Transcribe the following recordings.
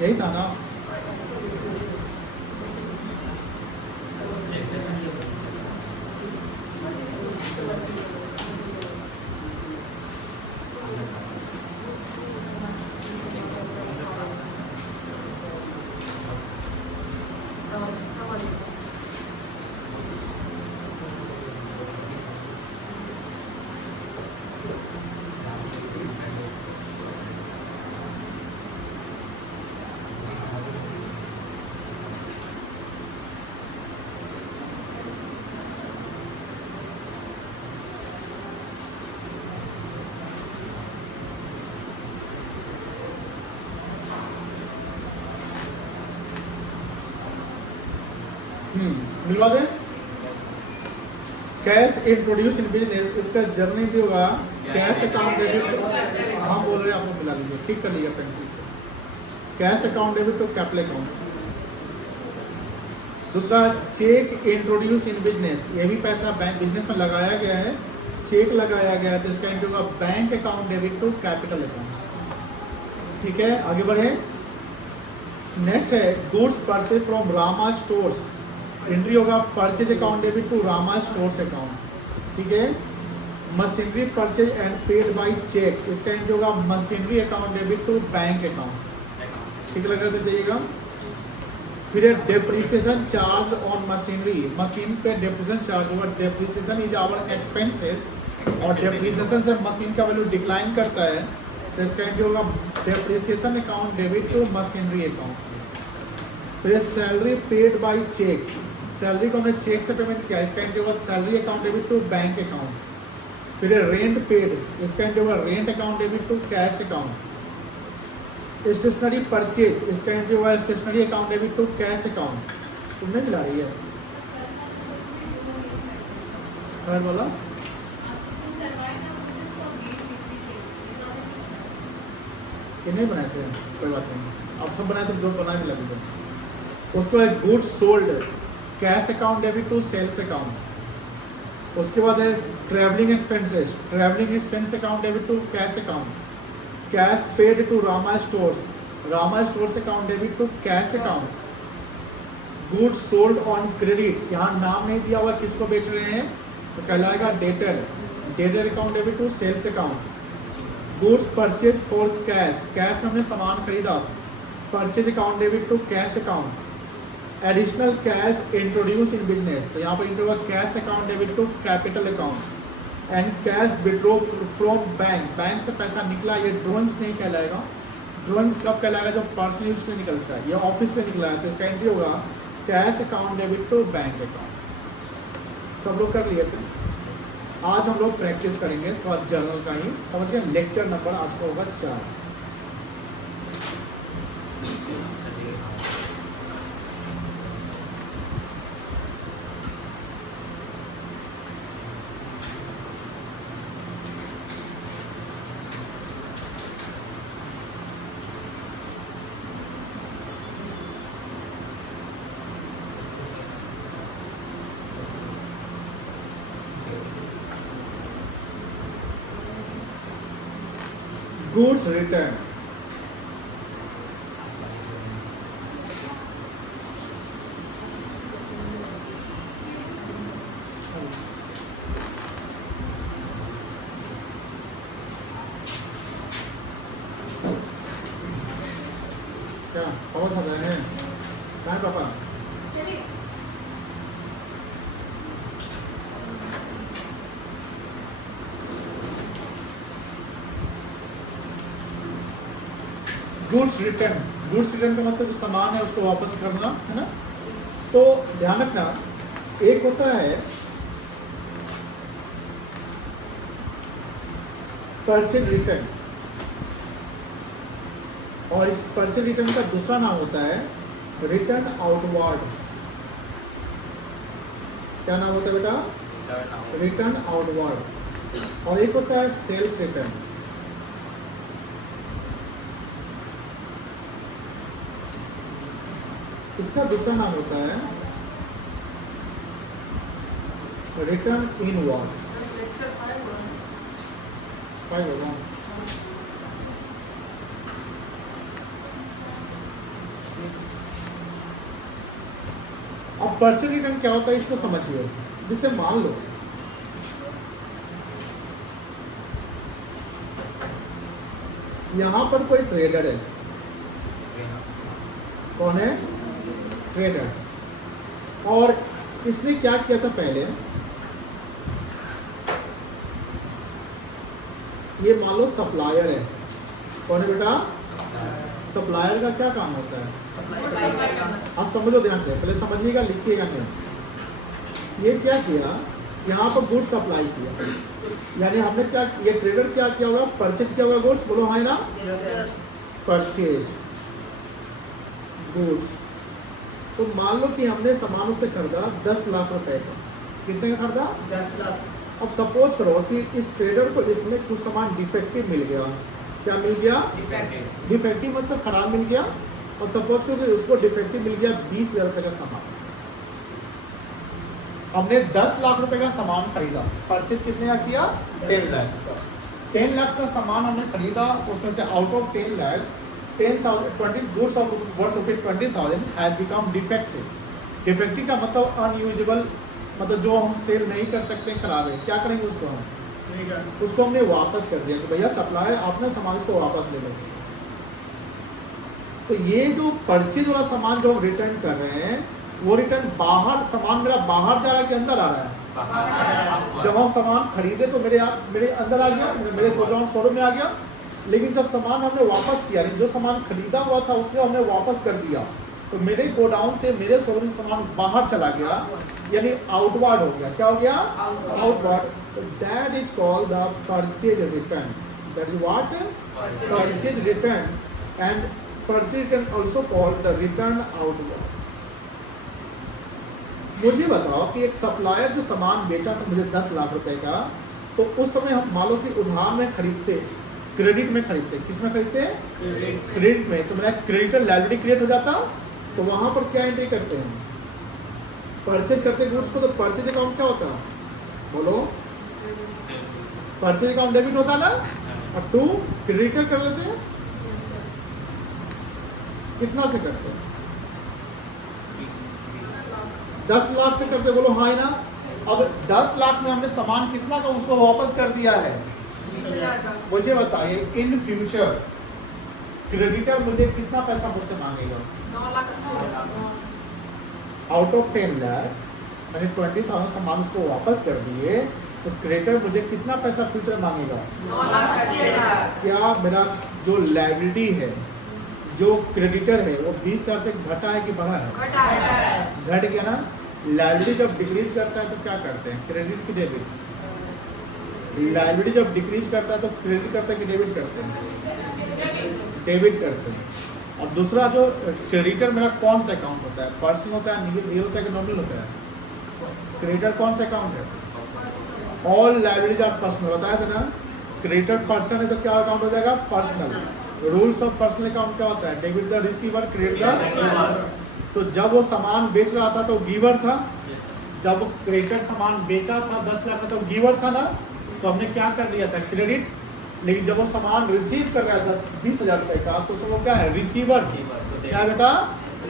यही था ना। मिलवा दें। कैश इंट्रोड्यूस इन बिजनेस, इसका जर्नी भी होगा कैश अकाउंट डेबिट। हम बोल रहे हैं, आपको मिला लीजिए, ठीक कर लिया पेंसिल से। Cash account debit to capital account. दूसरा चेक इंट्रोड्यूस इन बिजनेस, ये भी पैसा बैंक बिजनेस में लगाया गया है, चेक लगाया गया है, तो इसका एंट्री होगा bank account debit to capital account. ठीक है, आगे बढ़े। नेक्स्ट है goods purchase from Rama stores, entry होगा purchase account debit to Rama stores account. ठीक है। Machinery purchase and paid by cheque, इसका एंट्री होगा machinery account debit to bank account. ठीक लग रहा है, देखिएगा। फिर depreciation charge on machinery, machine पे डेप्रिसिएशन चार्ज होगा। डेप्रिसिएशन इज आवर एक्सपेंसेस, और डेप्रिसिएशन से मशीन का वैल्यू डिक्लाइन करता है, तो इसका एंट्री होगा depreciation account debit to machinery account. फिर salary paid by cheque, salary को हमने चेक से पेमेंट किया, इसका एंट्री होगा salary account debit to bank account. फिर रेंट पेड, इसका एंट्री होगा rent account debit to cash account. Stationery purchase, इसका एंट्री होगा stationery account debit to cash account. तुमने मिला रही है खैर बोला, ये नहीं बनाए थे, कोई बात नहीं, आप सब बनाए तो जो बनाए मिला दीजिए। उसको एक goods sold, cash account debit to sales account. उसके बाद है travelling expenses, travelling expense account debit to cash account. Cash paid to Rama stores, Rama stores account debit to cash account. Goods sold on credit, यहाँ नाम नहीं दिया हुआ किसको बेच रहे हैं, तो कहलाएगा debtor, debtor account debit to sales account. Goods purchase for cash, cash में हमने सामान खरीदा, purchase account debit to cash account. Additional cash introduce in business, तो यहाँ पर इंट्रो होगा cash account debit to capital account. And cash withdraw from bank, bank से पैसा निकला, ये ड्रॉइंग्स नहीं कहलाएगा। ड्रॉइंग्स कब कहलाएगा, जब पर्सनल यूज में निकलता है, ये ऑफिस में निकला है, तो इसका एंट्री होगा cash account debit to bank account. सब लोग कर लिए थे। आज हम लोग प्रैक्टिस करेंगे थोड़ा जर्नल का ही, समझ गए। लेक्चर नंबर आज का होगा 4। गुड्स रिटर्न, क्या और सब रहे हैं, कहाँ है पापा? गुड्स रिटर्न, गुड्स रिटर्न का मतलब जो सामान है उसको वापस करना है ना। तो ध्यान रखना, एक होता है परचेज रिटर्न, और इस परचेज रिटर्न का दूसरा नाम होता है रिटर्न आउटवर्ड। क्या नाम होता है बेटा? Return outward. और एक होता है सेल्स रिटर्न। इसका दूसरा नाम होता है रिटर्न इनवर्ड। 5 होगा। अब परचेज रिटर्न क्या होता है इसको समझिए। जिसे मान लो यहां पर कोई ट्रेडर है। कौन है? ट्रेडर। और इसने क्या किया था पहले, ये मान लो सप्लायर है। कौन है बेटा? सप्लायर का क्या काम होता है? आप समझो ध्यान से, पहले समझिएगा, लिखिएगा नहीं। ये क्या किया, यहाँ पर गुड्स सप्लाई किया, यानी हमने क्या, ये ट्रेडर क्या किया होगा? परचेज किया होगा गुड्स। बोलो हाँ ना? Purchase goods. तो मान लो कि हमने सामान उससे खरीदा 10 लाख रुपए का। कितने का खरीदा? 10 लाख। अब सपोज करो कि इस ट्रेडर को इसमें कुछ सामान डिफेक्टिव मिल गया। क्या मिल गया? डिफेक्टिव मतलब खराब मिल गया। और सपोज करो कि उसको डिफेक्टिव मिल गया 20,000 रुपए का सामान। हमने 10 लाख रुपए का सामान खरीदा। परचेज कितने का किया? 10 लाख का। 10 लाख का सामान हमने खरीदा, उसमें से out of 10 lakh 20 goods of worth rupees 20,000 has become defective. Defective का मतलब अनयूजेबल, मतलब जो हम सेल नहीं कर सकते, खराब है। क्या करेंगे उसको हम? उसको हमने वापस कर दिया कि भैया सप्लायर आपने सामान को वापस ले लो। तो ये जो परचेज वाला सामान जो हम रिटर्न कर रहे हैं, वो रिटर्न बाहर, सामान मेरा बाहर जा रहा है कि अंदर आ रहा है? जब हम सामान खरीदे तो मेरे अंदर आ गया, मेरे गोडाउन शोरूम में आ गया। लेकिन जब सामान हमने वापस किया, जो सामान खरीदा हुआ था उसको हमने वापस कर दिया, तो मेरे गोडाउन से, मेरे शोरूम से सामान बाहर चला गया, यानी आउटवर्ड हो गया। क्या हो गया? आउटवर्ड। तो that is called the purchase return. That is what? Purchase return. And purchase return also called the return outward. मुझे बताओ कि एक सप्लायर जो सामान बेचा था मुझे 10 लाख रुपए का, तो उस समय हम मान लो कि उधार में खरीदते, क्रेडिट में खरीदते। किस में खरीदते? क्रेडिट में। तो मेरा क्रेडिटर लायबिलिटी क्रिएट हो जाता। तो वहां पर क्या एंट्री करते हैं? परचेज करते गुड्स को। तो परचेज अकाउंट क्या होता है? बोलो। परचेज अकाउंट डेबिट होता ना, और टू क्रेडिटर कर लेते हैं। कितना से करते हैं? 10 लाख से करते। बोलो हाँ ना? अब 10 लाख में हमने सामान कितना का उसको वापस कर दिया है? मुझे बताइए, इन फ्यूचर क्रेडिटर मुझे कितना पैसा मुझसे मांगेगा? 9,80,000। आउट ऑफ 10 लाख मैंने 20,000 सामान उसको वापस कर दिए, तो क्रेडिटर मुझे कितना पैसा फ्यूचर मांगेगा? 9,80,000। क्या मेरा जो लायबिलिटी है, जो क्रेडिटर है, वो 20,000 से घटा है कि बढ़ा है? घटा है। घट गया ना। लायबिलिटी जब डिक्रीज करता है तो क्या करते हैं? क्रेडिट की डेबिट। लायबिलिटी जब डिक्रीज करता है तो क्रेडिट करते हैं कि डेबिट करते हैं? डेबिट करते हैं। और दूसरा जो क्रेडिटर मेरा कौन सा अकाउंट होता है? पर्सनल होता है, रियल होता है कि नॉमिनल होता है? क्रेडिटर कौन सा अकाउंट है? All liabilities are personal. बताया था ना, क्रेडिटर पर्सन है तो क्या अकाउंट हो जाएगा? Personal. Rules of personal account क्या होता है? Debit the receiver, credit the giver. तो जब वो सामान बेच रहा था तो गिवर था। जब क्रेडिटर सामान बेचा था 10 लाख का तो गिवर था ना, तो हमने क्या कर लिया था? क्रेडिट। लेकिन जब वो सामान रिसीव कर रहा था 20,000 रुपए का, तो वो क्या है? रिसीवर। क्या बेटा?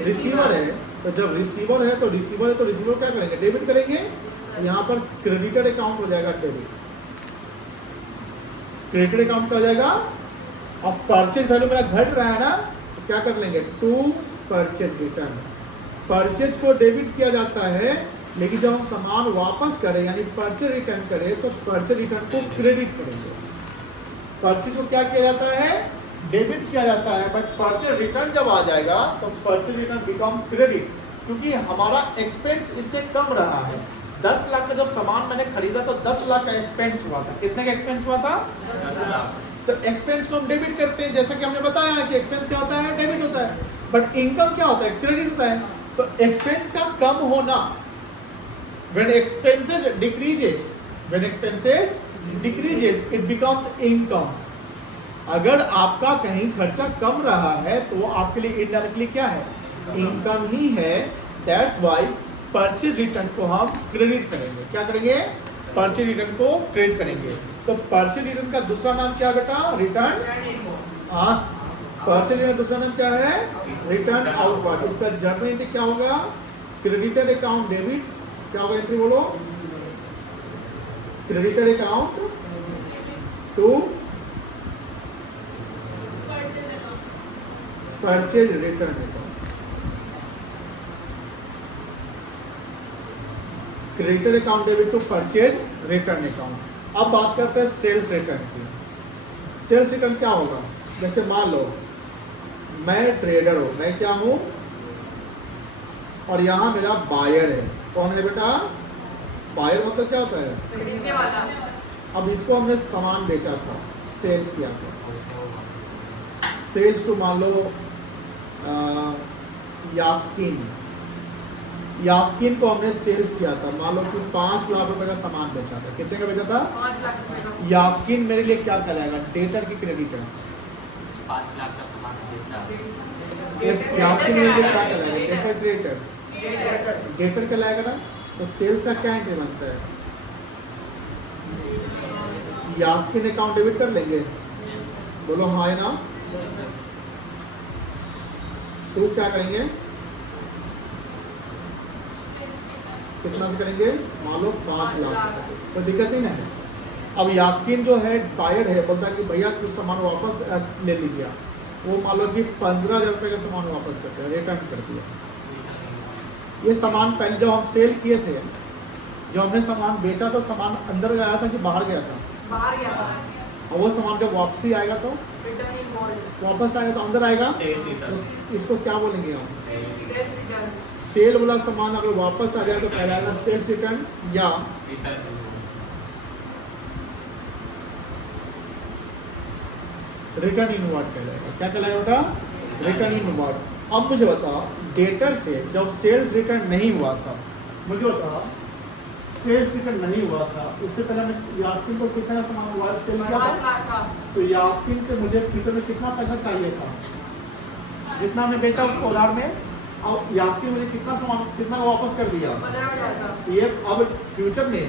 रिसीवर है। तो जब रिसीवर है तो रिसीवर क्या करेंगे? डेबिट करेंगे। यहाँ पर क्रेडिटर अकाउंट हो जाएगा डेबिट। क्रेडिटर अकाउंट क्या हो जाएगा? अब परचेज वैल्यू मेरा घट रहा है ना, तो क्या कर लेंगे? To purchase return. परचेज को डेबिट किया जाता है, लेकिन जब हम सामान वापस करें यानी परचेज रिटर्न करें, तो परचेज रिटर्न को क्रेडिट करेंगे। परचेज को क्या किया जाता है? डेबिट किया जाता है। बट परचेज रिटर्न जब आ जाएगा तो परचेज रिटर्न बिकम क्रेडिट, क्योंकि हमारा एक्सपेंस इससे कम रहा है। 10 लाख का जब सामान मैंने खरीदा तो 10 लाख का एक्सपेंस हुआ था। कितने का एक्सपेंस हुआ था? 10 लाख। तो एक्सपेंस को हम डेबिट करते हैं, जैसा कि हमने बताया कि एक्सपेंस क्या होता है? डेबिट होता है। बट इनकम क्या होता है? क्रेडिट होता है। तो एक्सपेंस का कम होना, when expenses decreases it becomes income। अगर आपका कहीं खर्चा कम रहा है तो वो आपके लिए इनडायरेक्टली क्या है? इनकम ही है, दैट्स वाई परचेज रिटर्न को हम क्रेडिट करेंगे। क्या करेंगे? परचेज रिटर्न को क्रेडिट करेंगे। तो परचेज रिटर्न का दूसरा नाम क्या बेटा? रिटर्न। हाँ, परचेज रिटर्न का दूसरा नाम क्या है? Return outward. उसका जर्नल एंट्री क्या होगा? Credited account debit. क्या होगा एंट्री बोलो? Credited account to purchase return account. Credited account debit to purchase return account. अब बात करते हैं सेल्स रिटर्न की। सेल्स रिटर्न क्या होगा? जैसे मान लो मैं ट्रेडर हूं, मैं क्या हूं, और यहां मेरा बायर है। कौन है बेटा? बायर मतलब क्या होता है? खरीदने वाला। अब इसको हमने सामान बेचा था, सेल्स किया था। सेल्स टू मान लो यास्किन। यास्किन को हमने सेल्स किया था, मान लो कि 5 लाख रुपए का सामान बेचा था। कितने का बेचा था? 5 लाख रुपए का। यास्किन मेरे लिए क्या कहलाएगा? डेटर की क्रेडिट है। 5 लाख का सामान बेचा। इस यास्किन मेरे लिए क्या कहलाएगा? Debtor creditor. डेटर कहलाएगा ना। तो सेल्स का क्या एंट्री बनता है? यास्किन अकाउंट डेबिट कर लेंगे। बोलो हाँ है ना। तो क्या करेंगे? कितना से करेंगे? मान लो 5 लाख। तो दिक्कत नहीं है। अब यास्किन जो है बायर है, बोलता है कि भैया कुछ सामान वापस ले लीजिए। वो मान लो कि 15,000 रुपये का सामान वापस करते हैं, रिटर्न कर दिया। ये सामान पहले जब हम सेल किए थे, जब हमने सामान बेचा तो सामान अंदर गया था कि बाहर गया था? बाहर गया था। और वो सामान जब वापसी आएगा तो रिटर्न इन गोल्ड। वापस आएगा तो अंदर आएगा। Sales return. तो इसको क्या बोलेंगे हम? Sales return. सेल वाला सामान अगर वापस आ जाए तो कहलाएगा सेल्स रिटर्न या रिटर्न। रिटर्न इनवर्ड कहलाएगा। क्या कहलाएगा बेटा? Return inward. अब मुझे बताओ, डेटर से जब सेल्स रिटर्न नहीं हुआ था, मुझे बताओ सेल्स रिटर्न नहीं हुआ था, उससे पहले मैं यास्किन को कितना सामान हुआ सेल किया 5 था? लाख का। तो यास्किन से मुझे फ्यूचर में कितना पैसा चाहिए था? जितना मैं बेचा उसको उधार में, अब यास्किन मुझे कितना सामान, कितना वापस कर दिया? 15,000 का। ये अब फ्यूचर में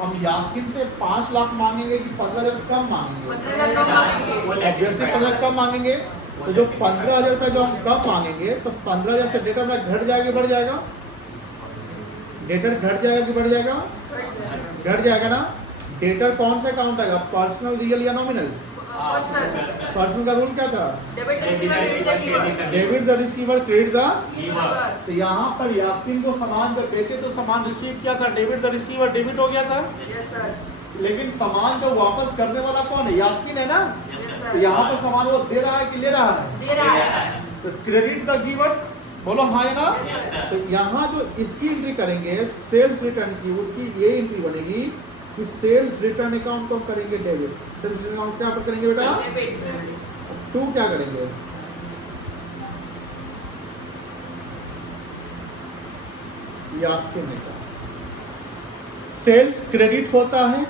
हम यास्किन से 5 लाख मांगेंगे कि 15,000 कम मांगेंगे? 15,000 कम मांगेंगे। ऑब्वियसली 15,000 कम मांगेंगे। तो जो 15,000 रुपये जो हम कम मांगेंगे, तो 15,000 से डेटर में घट जाएगा, बढ़ जाएगा? डेटर घट जाएगा कि बढ़ जाएगा? घट जाएगा ना। डेटर कौन सा अकाउंट आएगा? पर्सनल, रियल या नॉमिनल? पर्सनल का रूल क्या था? Debit receiver credit giver. Debit the receiver, credit the. Giver. तो यहाँ पर यास्किन को सामान जब बेचे तो सामान रिसीव किया था, डेबिट द रिसीवर, डेबिट हो गया था। Yes sir. लेकिन सामान जो वापस करने वाला कौन है? यास्किन है ना। यस तो सर। यहाँ पर सामान वो दे रहा है कि ले रहा है? दे रहा है। तो क्रेडिट द गिवर, बोलो हाँ है ना। Yes, sir. तो यहाँ जो इसकी एंट्री करेंगे सेल्स रिटर्न की, उसकी ये एंट्री बनेगी कि सेल्स रिटर्न अकाउंट को हम करेंगे डेबिट। सेल्स रिटर्न अकाउंट क्या पर करेंगे बेटा? डेबिट। टू क्या करेंगे? यास्किन ने कहा सेल्स क्रेडिट होता है।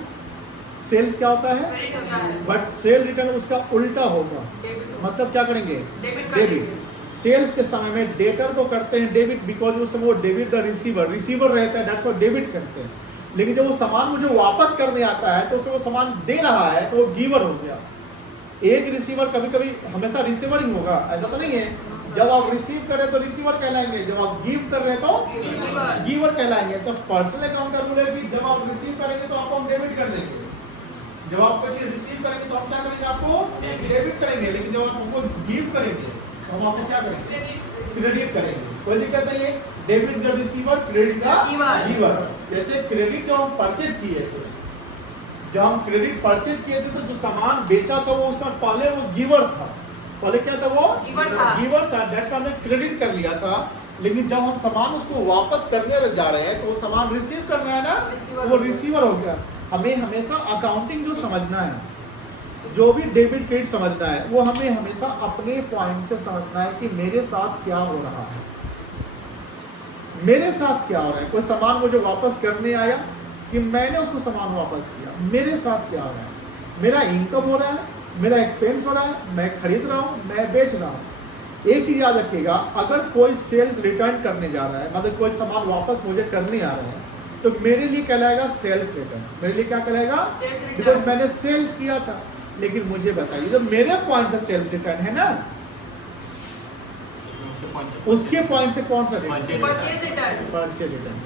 सेल्स क्या होता है? क्रेडिट होता है। बट सेल रिटर्न उसका उल्टा होगा। डेबिट। मतलब क्या करेंगे? Debit debit. सेल्स के समय में डेटर को करते हैं डेबिट, बिकॉज उस समय वो डेबिट द रिसीवर, रिसीवर रहता है, दैट्स व्हाई डेबिट करते हैं। लेकिन जब वो सामान मुझे वापस करने आता है तो उसे वो सामान दे रहा है तो वो गिवर हो गया। एक रिसीवर कभी कभी हमेशा रिसीवर ही होगा, ऐसा तो नहीं है। जब आप रिसीव कर रहे हैं तो रिसीवर कहलाएंगे, जब आप गिव कर रहे हैं तो गिवर। गिवर कहलाएंगे। तो पर्सनल अकाउंट का रूल है कि जब आप रिसीव करेंगे तो आपको हम डेबिट कर देंगे, जब आप कुछ रिसीव करेंगे तो हम क्या करेंगे? आपको डेबिट करेंगे। लेकिन जब आप हमको गिव करेंगे तो हम आपको क्या करेंगे? क्रेडिट करेंगे। कोई दिक्कत नहीं है। Debit the receiver, credit the giver. जैसे क्रेडिट जो हम परचेज किए थे, जब हम क्रेडिट परचेज किए थे तो जो सामान बेचा था वो उसमें पहले वो गिवर था। पहले क्या था? वो गिवर था। गिवर था, दैट्स हमने क्रेडिट कर लिया था। लेकिन जब हम सामान उसको वापस करने जा रहे हैं तो वो सामान रिसीव करना है ना, तो वो रिसीवर हो गया। हमें हमेशा अकाउंटिंग जो समझना है, जो भी डेबिट क्रेडिट समझना है, वो हमें हमेशा अपने पॉइंट से समझना है कि मेरे साथ क्या हो रहा है, मेरे साथ क्या हो रहा है। कोई सामान मुझे वापस करने आया कि मैंने उसको सामान वापस किया, मेरे साथ क्या हो रहा है? मेरा इनकम हो रहा है, मेरा एक्सपेंस हो रहा है, मैं खरीद रहा हूँ, मैं बेच रहा हूँ। एक चीज याद रखिएगा, अगर कोई सेल्स रिटर्न करने जा रहा है, मतलब कोई सामान वापस मुझे करने आ रहा है, तो मेरे लिए कहलाएगा सेल्स रिटर्न। मेरे लिए क्या कहलाएगा? बिकॉज मैंने सेल्स किया था। लेकिन मुझे बताइए, जो मेरे पॉइंट से सेल्स रिटर्न है ना, उसके पॉइंट से कौन सा return? Purchase return. Purchase return.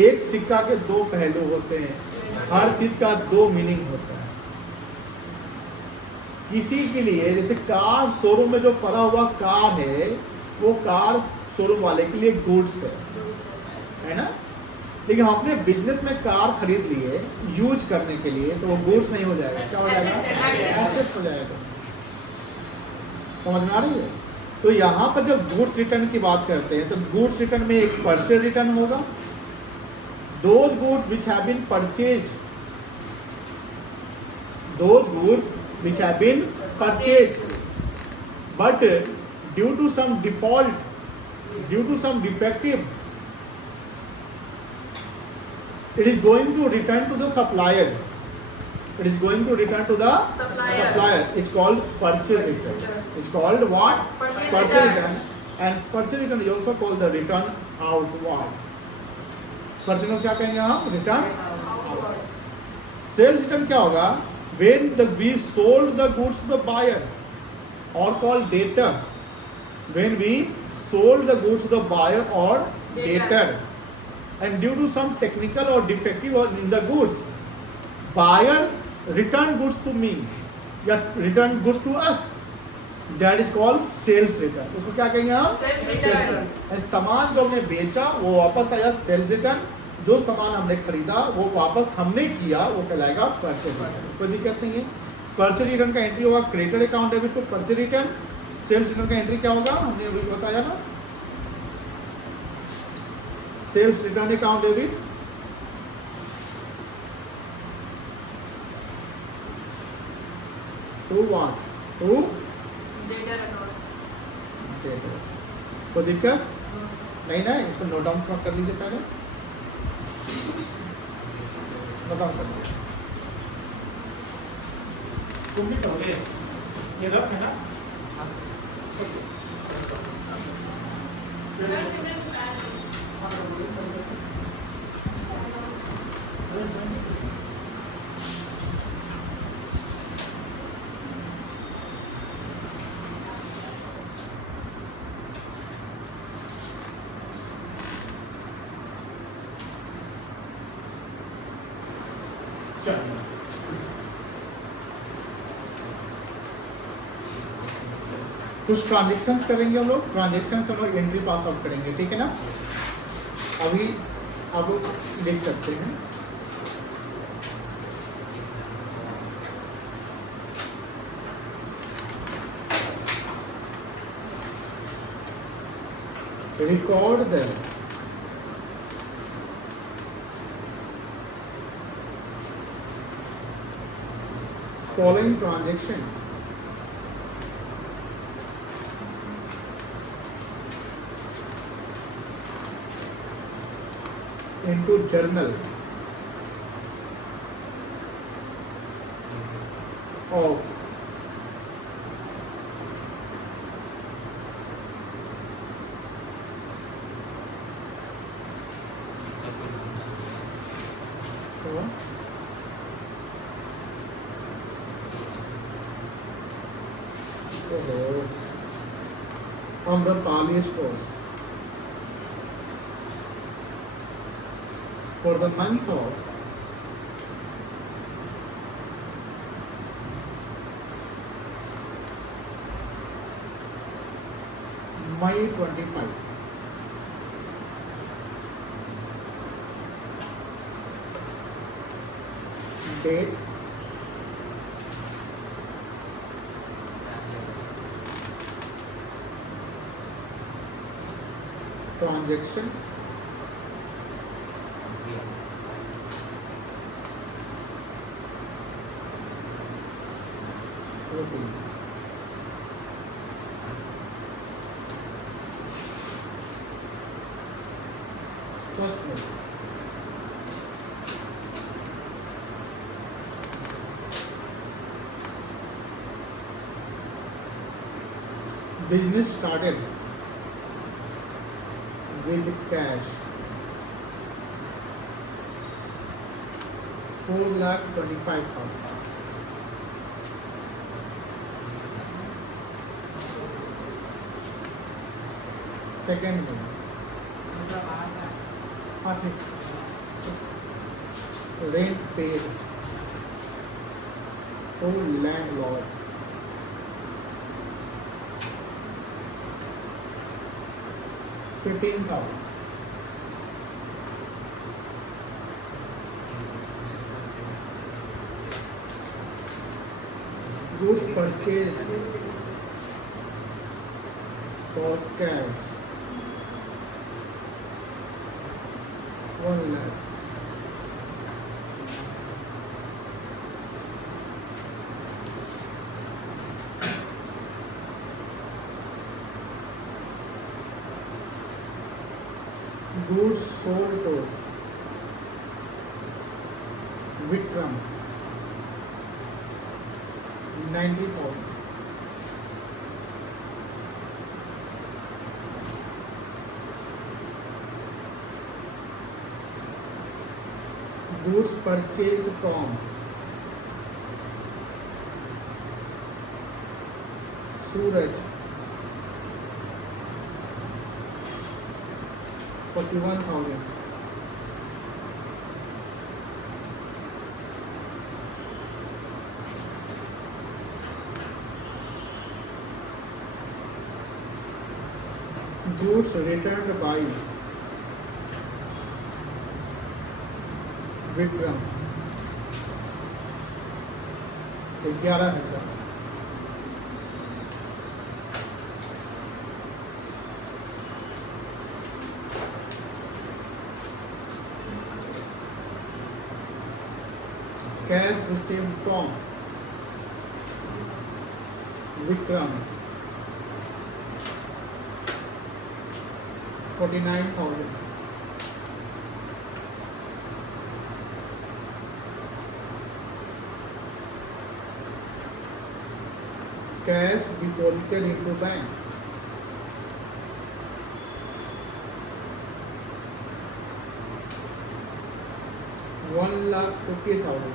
एक सिक्का के दो पहलू होते हैं, हर चीज का दो मीनिंग होता है। किसी के लिए, जैसे कार शोरूम में जो पड़ा हुआ कार है, वो कार शोरूम वाले के लिए गुड्स है ना। लेकिन हम अपने बिजनेस में कार खरीद लिए यूज करने के लिए, तो वो गुड्स नहीं हो जाएगा, क्या हो जाएगा? एसेट्स हो जाएगा। समझ में आ रही है? तो यहाँ पर जब गुड्स रिटर्न की बात करते हैं, तो गुड्स रिटर्न में एक परचेज रिटर्न होगा। Those goods which have been purchased, those goods which have been purchased, but due to some default, due to some defective, it is going to return to the supplier. It is going to return to the supplier. It's called purchase return. It's called what? Purchase return. And purchase return is also called the return outward. Purchase क्या कहेंगे हम? Return. Sales return क्या होगा? When we sold the goods to the buyer, or called debtor. When we sold the goods to the buyer or debtor, and due to some technical or defective in the goods, buyer return goods to me, या return goods to us. That is called sales return. उसको क्या कहेंगे हम? Sales return. सामान जो हमने बेचा वो वापस आया, सेल्स रिटर्न। जो सामान हमने खरीदा वो वापस हमने किया, वो कहलाएगा परचेज रिटर्न। कोई दिक्कत नहीं है। परचेज रिटर्न का एंट्री होगा creditor account debit to purchase return. Sales return का एंट्री क्या होगा? हमने अभी बताया ना, sales return account debit to what? To कोई दिक्कत नहीं ना? इसको नोट डाउन कर लीजिए, पहले नोट डाउन कर लीजिए। तुम भी करोगे? ये रफ है ना? कुछ ट्रांजेक्शन्स करेंगे हम लोग, ट्रांजेक्शन हम लोग एंट्री पास आउट करेंगे, ठीक है ना। अभी आप लोग देख सकते हैं, record the following transactions into journal of Amrapali stores for the month of May 25. Date, transactions, routine. First one, business started with cash 4,25,000. Second one. Rent paid to landlord 15,000. Goods purchased for cash 1 lakh. Goods sold to Vikram 90,000. Goods purchased from Suraj 41,000. Goods returned by Vikram 11,000. Cash received from Vikram 49,000. Cash deposited into bank 1,50,000.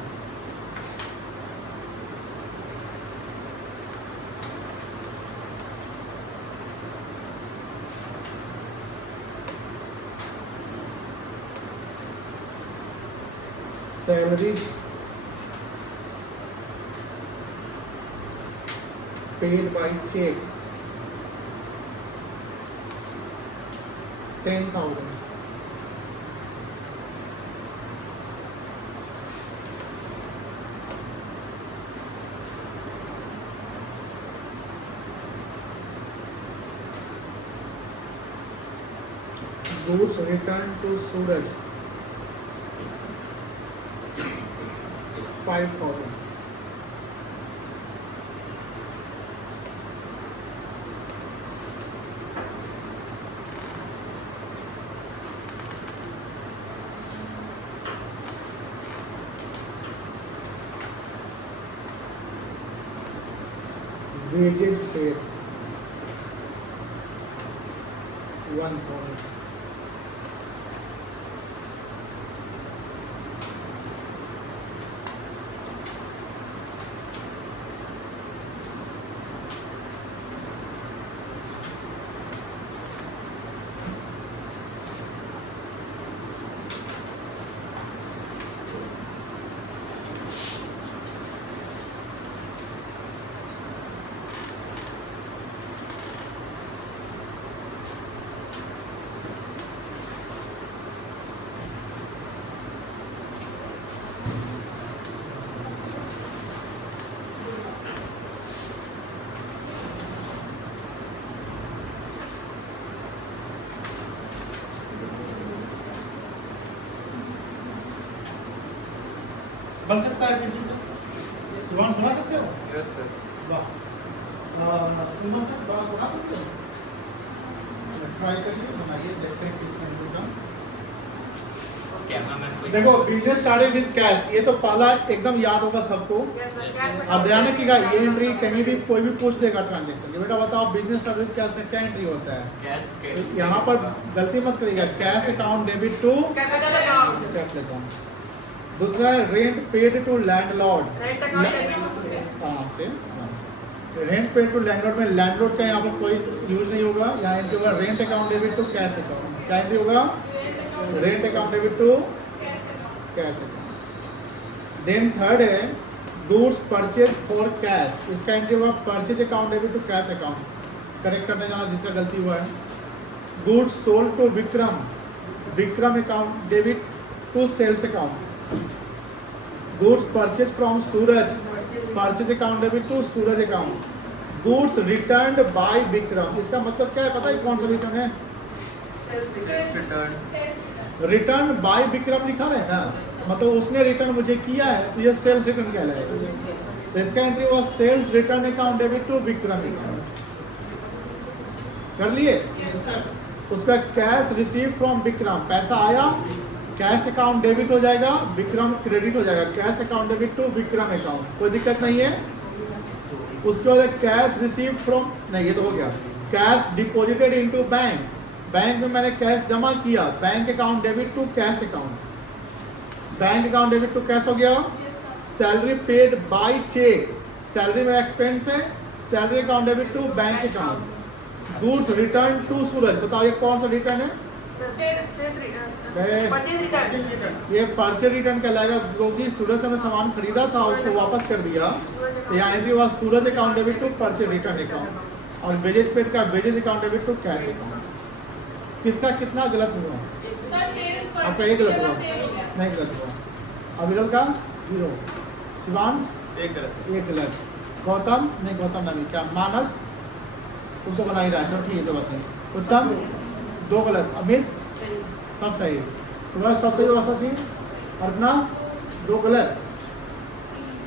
Salary paid by check 10,000. Goods returned to Suraj 5,000. Wages paid 1,000. बन सकता है किसी से शिवांश बना सकते हो yes sir वाह तुम से बात बना सकते हो ट्राई करिए बनाइए देखते हैं किस में होगा कैमरामैन को देखो बिजनेस स्टार्टेड विद कैश, ये तो पहला एकदम याद होगा सबको। अब ध्यान रखिएगा, ये एंट्री कहीं भी कोई भी पूछ देगा ट्रांजेक्शन के, बेटा बताओ बिजनेस स्टार्टेड विद कैश में क्या एंट्री होता है। कैश यहाँ पर गलती मत करिएगा, cash account debit to capital account, capital account. दूसरा है rent paid to landlord, rent account debit आराम से रेंट पेड टू लैंडलॉर्ड में लैंडलॉर्ड का यहाँ पर कोई यूज नहीं होगा, यहाँ एंट्री होगा rent account debit to cash account. क्या एंट्री होगा? Rent account debit to cash account. Then third है गुड्स परचेज फॉर कैश, इसका एंट्री होगा purchase account debit to cash account. Correct करने जाना जिसका गलती हुआ है। Goods sold to Vikram, Vikram account debit to sales account. Goods purchase from Suraj, purchase account debit to Suraj account. Goods returned by Vikram, इसका मतलब क्या है पता है कौन सा रिटर्न है? रिटर्न बाय विक्रम लिखा है ना, मतलब उसने रिटर्न मुझे किया है तो ये सेल्स रिटर्न कहलाएगा। तो इसका एंट्री हुआ sales return account debit to Vikram account. कर लिए? उसका कैश रिसीव फ्रॉम विक्रम, पैसा आया, कैश अकाउंट डेबिट हो जाएगा, विक्रम क्रेडिट हो जाएगा। Cash account debit to Vikram account, कोई दिक्कत नहीं है। उसके बाद कैश रिसीव फ्रॉम, नहीं ये तो हो गया। Cash deposited into bank, bank में मैंने कैश जमा किया, bank account debit to cash account. Bank account debit to cash हो गया। Salary paid by cheque, salary में एक्सपेंस है, salary account debit to bank account. Goods return to Suraj, बताओ ये कौन सा रिटर्न है? परचेज रिटर्न, ये परचेज रिटर्न कहलाएगा, क्योंकि सूरज से हमने सामान खरीदा था उसको वापस कर दिया। तो यहाँ एंट्री हुआ Suraj account debit to purchase return account. और वेजेज पेड का wages account debit to cash account. किसका कितना गलत हुआ? आपका एक गलत हुआ, नहीं गलत हुआ। अविरल का 0, शिवांश एक गलत। एक गलत, गौतम नहीं, गौतम नहीं, क्या मानस तुम तो बना ही रहा, चलो ठीक है तो बात नहीं। उत्तम 2 गलत, अमित सब सही, तुम्हारा सब सही वैसा सी। अर्पणा 2 गलत,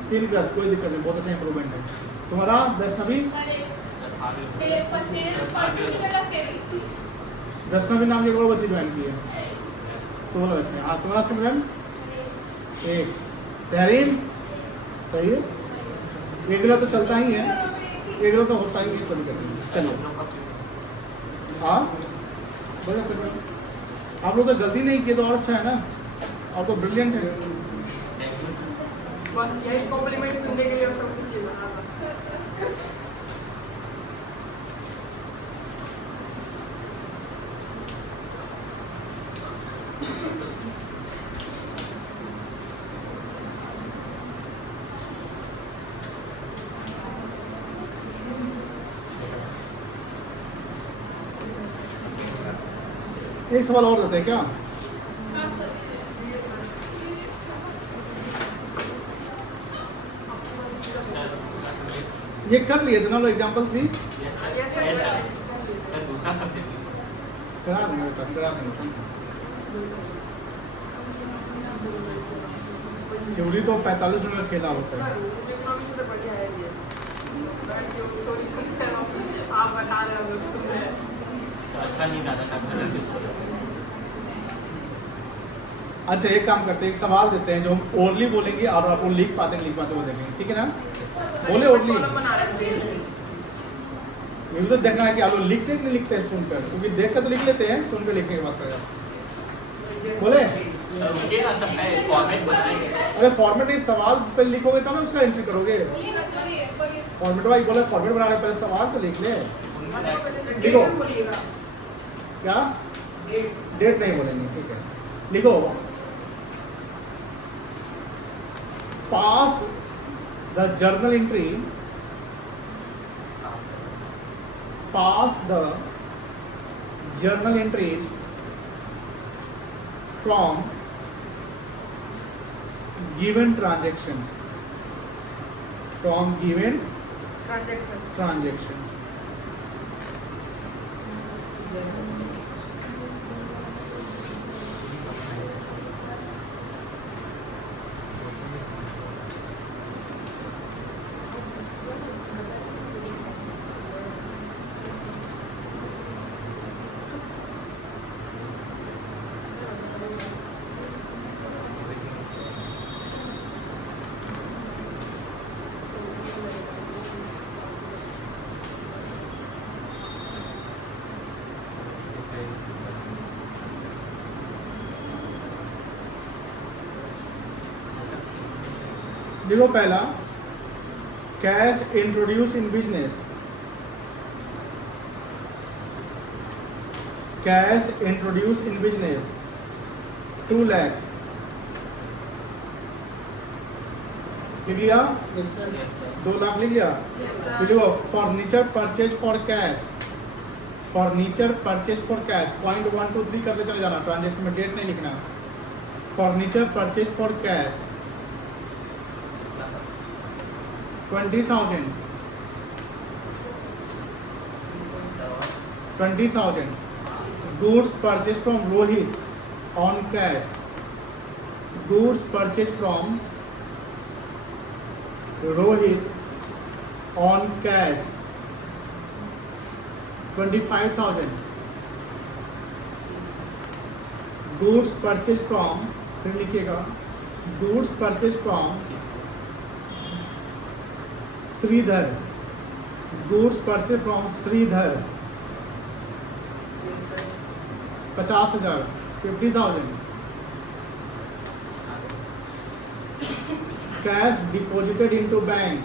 3 गलत, कोई दिक्कत नहीं, बहुत अच्छा इंप्रूवमेंट है तुम्हारा। वैष्णवी, वैष्णवी नाम की बच्ची ज्वाइन की है, 16 बच्चे। हाँ तुम्हारा सिमरन 1, तहरीन सही है। एक गलत तो चलता ही है, एक गलत तो होता ही है, कोई दिक्कत नहीं। चलो हाँ बोलो, आप लोग तो गलती नहीं किए तो और अच्छा है ना, आप तो ब्रिलियंट है। बस यही कॉम्प्लीमेंट सुनने के लिए और सब कुछ चाहिए बना था। एक सवाल और देते हैं क्या? ये कर लिए थे ना लोग एग्जाम्पल 3? सर दूसरा सब्जेक्ट करा देंगे बेटा, करा देंगे। थ्योरी तो 45 मिनट का खेला होता है। आप बता रहे हो लोग सुन रहे हैं। अच्छा नहीं दादा साहब। अच्छा एक काम करते हैं, एक सवाल देते हैं जो हम ओरली बोलेंगे और आप वो लिख पाते हैं, लिख पाते वो देखेंगे, ठीक है ना? बोले ओरली, बना रहे हैं। ये भी तो देखना है कि आप लोग लिखते हैं कि नहीं लिखते हैं सुनकर, क्योंकि देख कर तो लिख लेते हैं, सुनकर लिखने की बात करेगा। बोले ये ना सब है फॉर्मेट बनाएंगे। अरे फॉर्मेट इस सवाल पे लिखोगे तब ना उसका एंट्री करोगे। फॉर्मेट भाई बोले फॉर्मेट बना रहे, पहले सवाल तो लिख ले। लिखो। बोलिएगा क्या? डेट नहीं बोलेंगे, ठीक है। लिखो pass the journal entry, pass the journal entries from given transactions, from given transactions. Yes, sir. देखो पहला cash introduce in business, cash introduce in business 2 lakh लिख लिया, 2 लाख लिख लिया। देखो furniture purchase for cash, furniture purchase for cash point 1 2 3 करते चले जाना, ट्रांजेक्शन में डेट नहीं लिखना। Furniture purchase for cash 20,000, 20,000। Goods purchase from Rohit on cash, goods purchase from Rohit on cash 25,000। Goods purchase from, फिर लिखिएगा goods purchase from Shridhar, goods purchase from Shridhar 50,000, 50,000। Cash deposited into bank,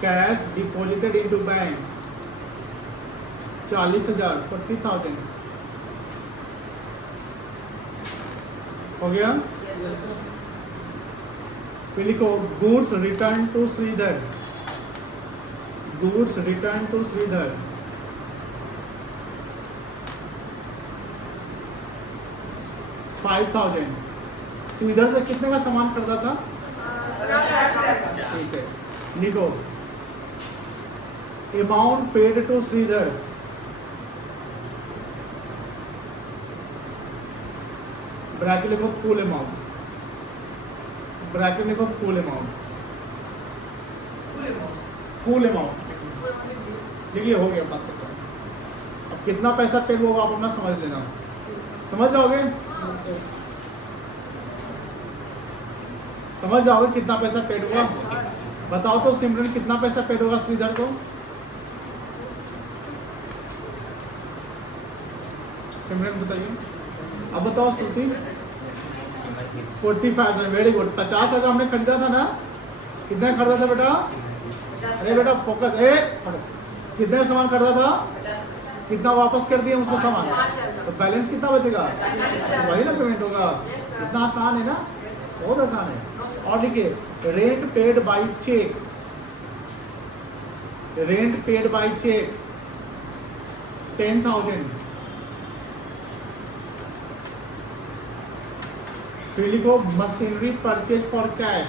cash deposited into bank 40,000, 40,000 हो गया। फिर लिखो goods return to Shridhar, goods return to Shridhar 5,000। Shridhar से कितने का सामान खरीदा था? ठीक है, लिखो amount paid to Shridhar, bracket लिखो फुल अमाउंट, ब्रैकेट लिखो फुल अमाउंट, फुल अमाउंट लिखिए। हो गया, बात करता हूँ। अब कितना पैसा पेड होगा आप अपना समझ लेना, समझ जाओगे, समझ जाओगे कितना पैसा पेड हुआ। बताओ तो सिमरन कितना पैसा पेड होगा श्रीधर को? सिमरन बताइए। अब बताओ श्रुति। 45,000, वेरी गुड। 50,000 हमने खरीदा था ना, कितना खरीदा था बेटा? अरे बेटा फोकस, कितने सामान खरीदा था, कितना वापस कर दिया उसको सामान, तो बैलेंस कितना बचेगा? वही ना पेमेंट होगा। इतना आसान है ना, बहुत आसान है। और देखिए rent paid by cheque, rent paid by cheque 10,000। फिर लिखो machinery purchase for cash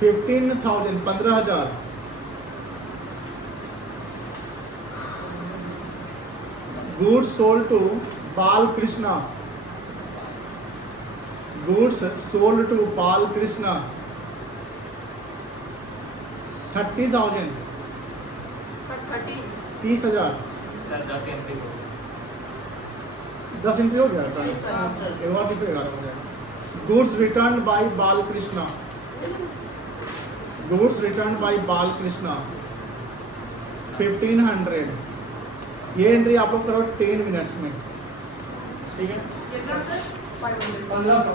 15,000, 15,000। Goods sold to Bal Krishna, goods sold to Bal Krishna 30,000, 30,000। 10 entry हो गया, एक और लिखिएगा। गुड्स रिटर्न बाय बाल कृष्णा, गुड्स रिटर्न बाय बाल कृष्णा 1500। ये एंट्री आप लोग करो 10 मिनट्स में, ठीक है? 1500।